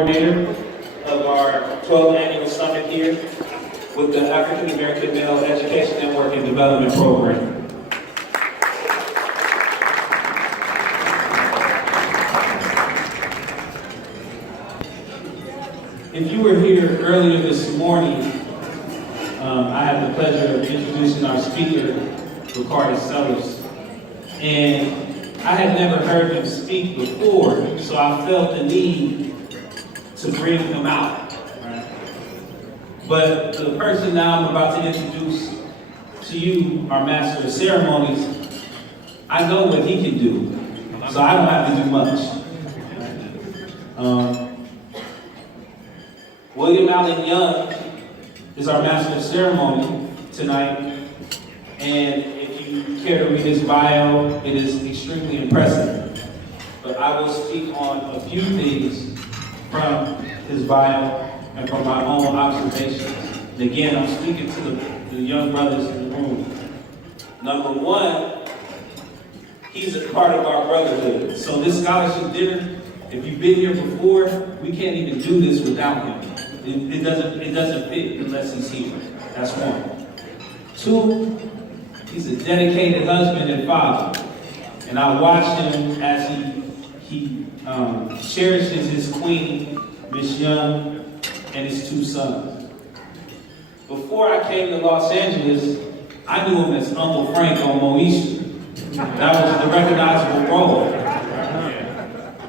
Coordinator of our 12th annual summit here with the African American Male Education Network and Development Program. If you were here earlier this morning, I had the pleasure of introducing our speaker, Ricardo Sellers, and I had never heard him speak before, so I felt the need to bring him out. Right? But the person now I'm about to introduce to you, our Master of Ceremonies, I know what he can do, so I don't have to do much. William Allen Young is our Master of Ceremony tonight, and if you care to read his bio, it is extremely impressive. But I will speak on a few things from his bio and from my own observations. And again, I'm speaking to the young brothers in the room. Number one, he's a part of our brotherhood. So this scholarship dinner, if you've been here before, we can't even do this without him. It doesn't fit unless he's here. That's one. Two, he's a dedicated husband and father. And I watched him as he cherishes his queen, Miss Young, and his two sons. Before I came to Los Angeles, I knew him as Uncle Frank on Moesha. That was the recognizable role.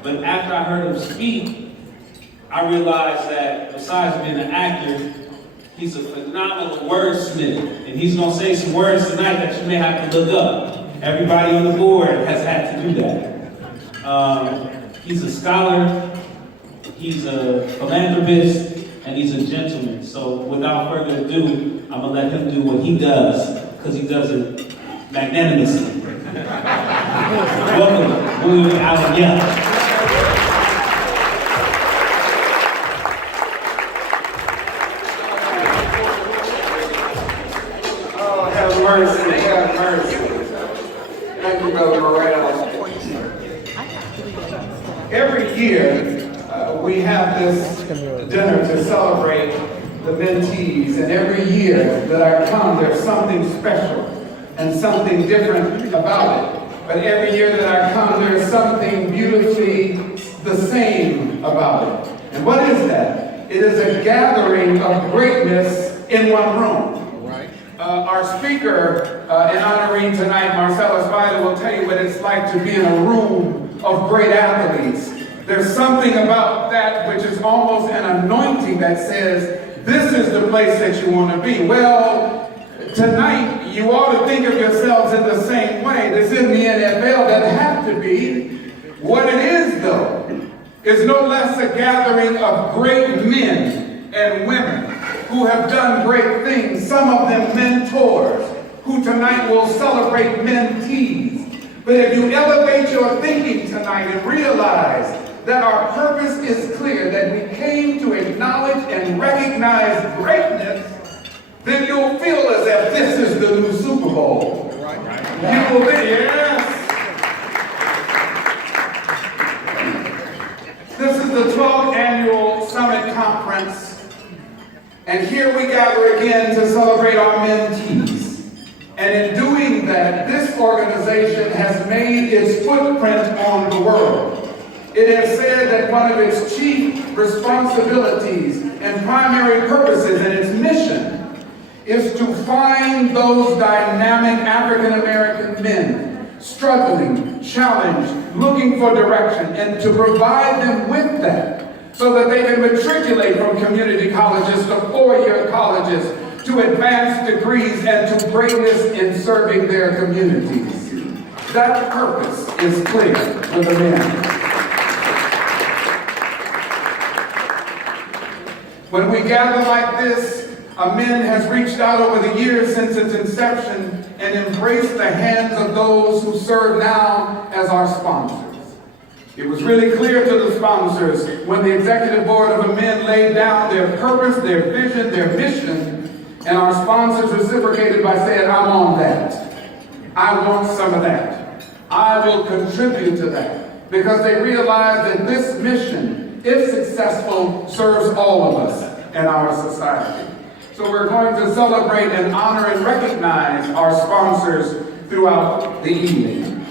But after I heard him speak, I realized that besides being an actor, he's a phenomenal wordsmith. And he's going to say some words tonight that you may have to look up. Everybody on the board has had to do that. He's a scholar, he's a philanthropist, and he's a gentleman. So without further ado, I'm going to let him do what he does, because he does it magnanimously. Welcome, William Allen Young. Oh, have mercy, have mercy. Thank you, Brother Morales. Every year, we have this dinner to celebrate the mentees, and every year that I come, there's something special and something different about it. But every year that I come, there's something beautifully the same about it. And what is that? It is a gathering of greatness in one room. Our speaker and honoree tonight, Marcellus Vida, will tell you what it's like to be in a room of great athletes. There's something about that which is almost an anointing that says, this is the place that you want to be. Well, tonight, you ought to think of yourselves in the same way. This isn't the NFL, that have to be. What it is, though, is no less a gathering of great men and women who have done great things, some of them mentors, who tonight will celebrate mentees. But if you elevate your thinking tonight and realize that our purpose is clear, that we came to acknowledge and recognize greatness, then you'll feel as if this is the new Super Bowl. You will be, yes. This is the 12th annual Summit Conference. And here we gather again to celebrate our mentees. And in doing that, this organization has made its footprint on the world. It has said that one of its chief responsibilities and primary purposes and its mission is to find those dynamic African American men struggling, challenged, looking for direction, and to provide them with that, so that they can matriculate from community colleges to four-year colleges to advanced degrees and to greatness in serving their communities. That purpose is clear for the men. When we gather like this, AMEN has reached out over the years since its inception and embraced the hands of those who serve now as our sponsors. It was really clear to the sponsors when the executive board of AMEN laid down their purpose, their vision, their mission, and our sponsors reciprocated by saying, I'm on that. I want some of that. I will contribute to that. Because they realized that this mission if successful, serves all of us in our society. So we're going to celebrate and honor and recognize our sponsors throughout the evening.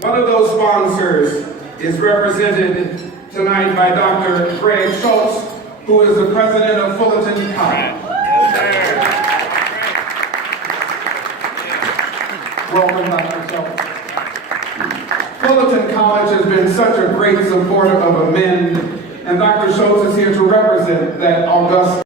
One of those sponsors is represented tonight by Dr. Greg Schultz, who is the president of Fullerton College. Welcome, Dr. Schultz. Fullerton College has been such a great supporter of A2Mend, and Dr. Schultz is here to represent that august